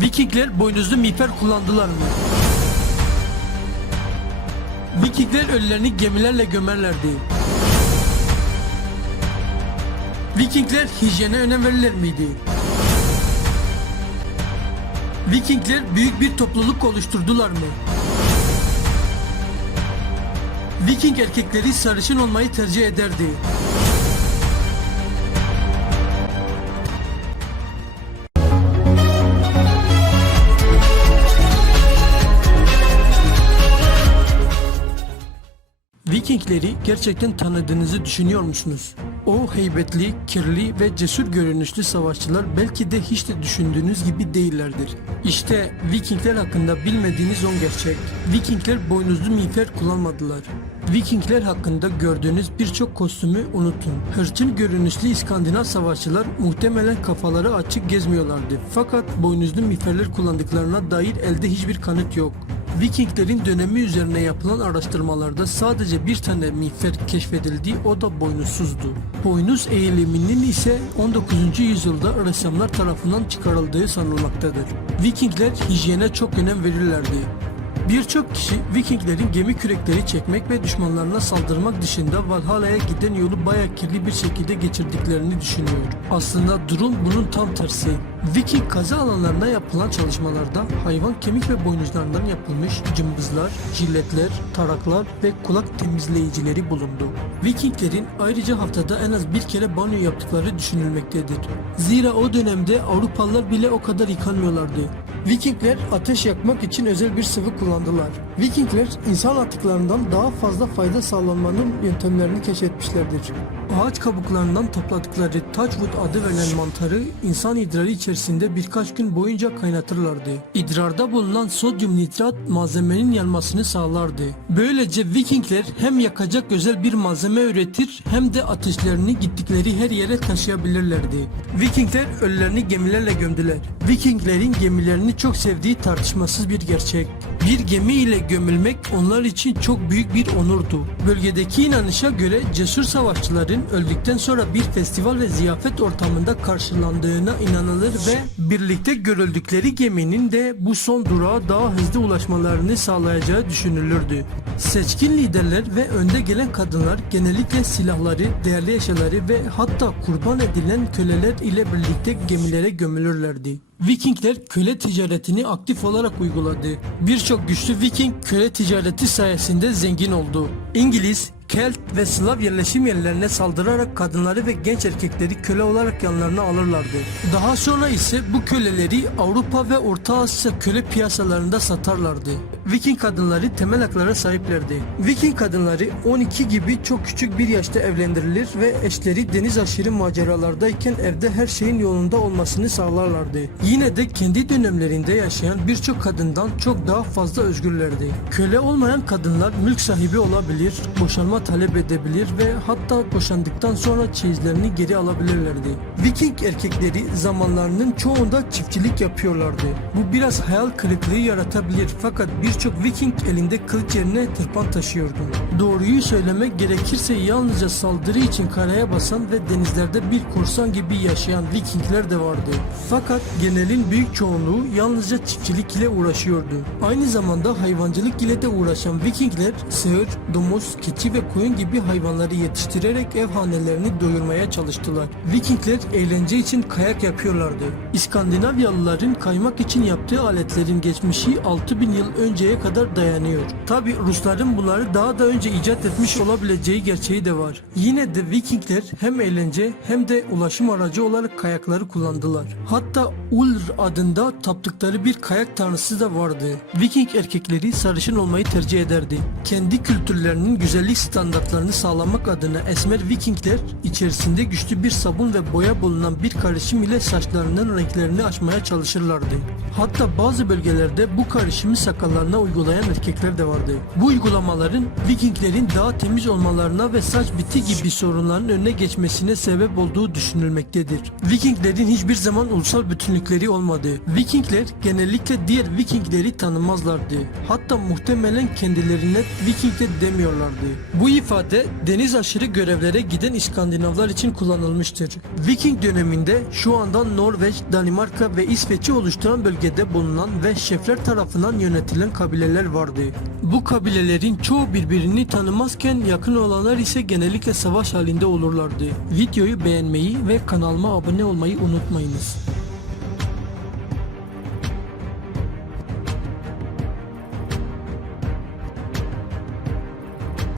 Vikingler boynuzlu miğfer kullandılar mı? Vikingler ölülerini gemilerle gömerlerdi. Vikingler hijyene önem verirler miydi? Vikingler büyük bir topluluk oluşturdular mı? Viking erkekleri sarışın olmayı tercih ederdi. Vikingleri gerçekten tanıdığınızı düşünüyor musunuz? O heybetli, kirli ve cesur görünüşlü savaşçılar belki de hiç de düşündüğünüz gibi değillerdir. İşte Vikingler hakkında bilmediğiniz 10 gerçek. Vikingler boynuzlu miğfer kullanmadılar. Vikingler hakkında gördüğünüz birçok kostümü unutun. Hırçın görünüşlü İskandinav savaşçılar muhtemelen kafaları açık gezmiyorlardı. Fakat boynuzlu miğferler kullandıklarına dair elde hiçbir kanıt yok. Vikinglerin dönemi üzerine yapılan araştırmalarda sadece bir tane miğfer keşfedildi o da boynuzsuzdu. Boynuz eğiliminin ise 19. yüzyılda ressamlar tarafından çıkarıldığı sanılmaktadır. Vikingler hijyene çok önem verirlerdi. Birçok kişi Vikinglerin gemi kürekleri çekmek ve düşmanlarına saldırmak dışında Valhalla'ya giden yolu bayağı kirli bir şekilde geçirdiklerini düşünüyor. Aslında durum bunun tam tersi. Viking kazı alanlarında yapılan çalışmalarda hayvan kemik ve boynuzlarından yapılmış cımbızlar, jiletler, taraklar ve kulak temizleyicileri bulundu. Vikinglerin ayrıca haftada en az bir kere banyo yaptıkları düşünülmektedir. Zira o dönemde Avrupalılar bile o kadar yıkanmıyorlardı. Vikingler ateş yakmak için özel bir sıvı kullandılar. Vikingler insan atıklarından daha fazla fayda sağlanmanın yöntemlerini keşfetmişlerdir. Ağaç kabuklarından topladıkları Touchwood adı verilen mantarı insan idrarı içerisinde birkaç gün boyunca kaynatırlardı. İdrarda bulunan sodyum nitrat malzemenin yanmasını sağlardı. Böylece Vikingler hem yakacak özel bir malzeme üretir hem de ateşlerini gittikleri her yere taşıyabilirlerdi. Vikingler ölülerini gemilerle gömdüler. Vikinglerin gemilerini çok sevdiği tartışmasız bir gerçek. Bir gemi ile gömülmek onlar için çok büyük bir onurdu. Bölgedeki inanışa göre cesur savaşçıların öldükten sonra bir festival ve ziyafet ortamında karşılandığına inanılır ve birlikte görüldükleri geminin de bu son durağa daha hızlı ulaşmalarını sağlayacağı düşünülürdü. Seçkin liderler ve önde gelen kadınlar genellikle silahları, değerli eşyaları ve hatta kurban edilen köleler ile birlikte gemilere gömülürlerdi. Vikingler köle ticaretini aktif olarak uyguladı. Birçok güçlü Viking köle ticareti sayesinde zengin oldu. İngiliz, Kelt ve Slav yerleşim yerlerine saldırarak kadınları ve genç erkekleri köle olarak yanlarına alırlardı. Daha sonra ise bu köleleri Avrupa ve Orta Asya köle piyasalarında satarlardı. Viking kadınları temel haklara sahiplerdi. Viking kadınları 12 gibi çok küçük bir yaşta evlendirilir ve eşleri deniz aşırı maceralardayken evde her şeyin yolunda olmasını sağlarlardı. Yine de kendi dönemlerinde yaşayan birçok kadından çok daha fazla özgürlerdi. Köle olmayan kadınlar mülk sahibi olabilir, boşanma talep edebilir ve hatta boşandıktan sonra çeyizlerini geri alabilirlerdi. Viking erkekleri zamanlarının çoğunda çiftçilik yapıyorlardı. Bu biraz hayal kırıklığı yaratabilir fakat birçok Viking elinde kılıç yerine tırpan taşıyordu. Doğruyu söylemek gerekirse yalnızca saldırı için karaya basan ve denizlerde bir korsan gibi yaşayan Vikingler de vardı. Fakat genelin büyük çoğunluğu yalnızca çiftçilik ile uğraşıyordu. Aynı zamanda hayvancılık ile de uğraşan Vikingler sığır, domuz, keçi ve koyun gibi hayvanları yetiştirerek ev hanelerini doyurmaya çalıştılar. Vikingler eğlence için kayak yapıyorlardı. İskandinavyalıların kaymak için yaptığı aletlerin geçmişi 6000 yıl önceye kadar dayanıyor. Tabi Rusların bunları daha da önce icat etmiş olabileceği gerçeği de var. Yine de Vikingler hem eğlence hem de ulaşım aracı olarak kayakları kullandılar. Hatta Ulr adında taptıkları bir kayak tanrısı da vardı. Viking erkekleri sarışın olmayı tercih ederdi. Kendi kültürlerinin güzellik standartlarını sağlamak adına esmer Vikingler içerisinde güçlü bir sabun ve boya bulunan bir karışım ile saçlarının renklerini açmaya çalışırlardı. Hatta bazı bölgelerde bu karışımı sakallarına uygulayan erkekler de vardı. Bu uygulamaların Vikinglerin daha temiz olmalarına ve saç biti gibi sorunların önüne geçmesine sebep olduğu düşünülmektedir. Vikinglerin hiçbir zaman ulusal bütünlükleri olmadı. Vikingler genellikle diğer Vikingleri tanımazlardı. Hatta muhtemelen kendilerine Vikingler demiyorlardı. Bu ifade deniz aşırı görevlere giden İskandinavlar için kullanılmıştır. Viking döneminde şu anda Norveç, Danimarka ve İsveç'i oluşturan bölgede bulunan ve şefler tarafından yönetilen kabileler vardı. Bu kabilelerin çoğu birbirini tanımazken yakın olanlar ise genellikle savaş halinde olurlardı. Videoyu beğenmeyi ve kanalıma abone olmayı unutmayınız.